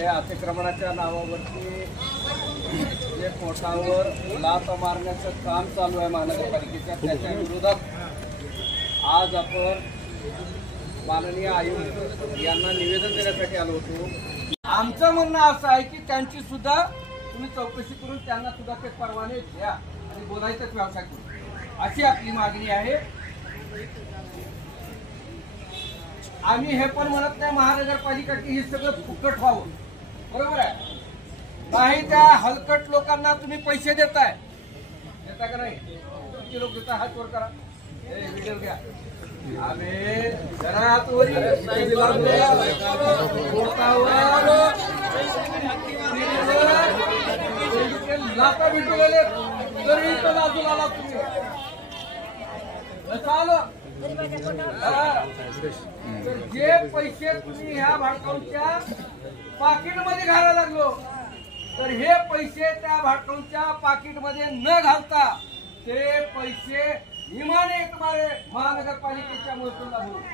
जे अतिक्रमणाच्या नावावरती जे पोटावर लाथ मारण्याचं काम चालू आहे महानगरपालिकेच्या, त्याच्या विरोधात आज आपण माननीय आयुक्त यांना निवेदन देण्यासाठी आलो होतो। आमचं म्हणणं असं आहे की त्यांची सुद्धा तुम्ही चौकशी करून त्यांना सुद्धा ते परवाने द्या आणि बोलायचाच व्यवसाय करू, अशी आपली मागणी आहे। आम्ही हे पण म्हणत नाही महानगरपालिका की हे सगळं फुकट व्हावं, बरोबर आहे? नाही, त्या हलकट लोकांना तुम्ही पैसे देताय, देता का नाही? किती लोक देता, हात वर करा, व्हिडिओ घ्या। आम्ही जरा हातवरी लाता भेटलेले तरी इथं लाजून आला तुम्ही, आलं तर जे पैसे तुम्ही ह्या भाटकांच्या पाकिटमध्ये घालायला लागलो, तर हे पैसे त्या भाटकांच्या पाकिटमध्ये न घालता ते पैसे इमाने तुम्हाला महानगरपालिकेच्या महसूलला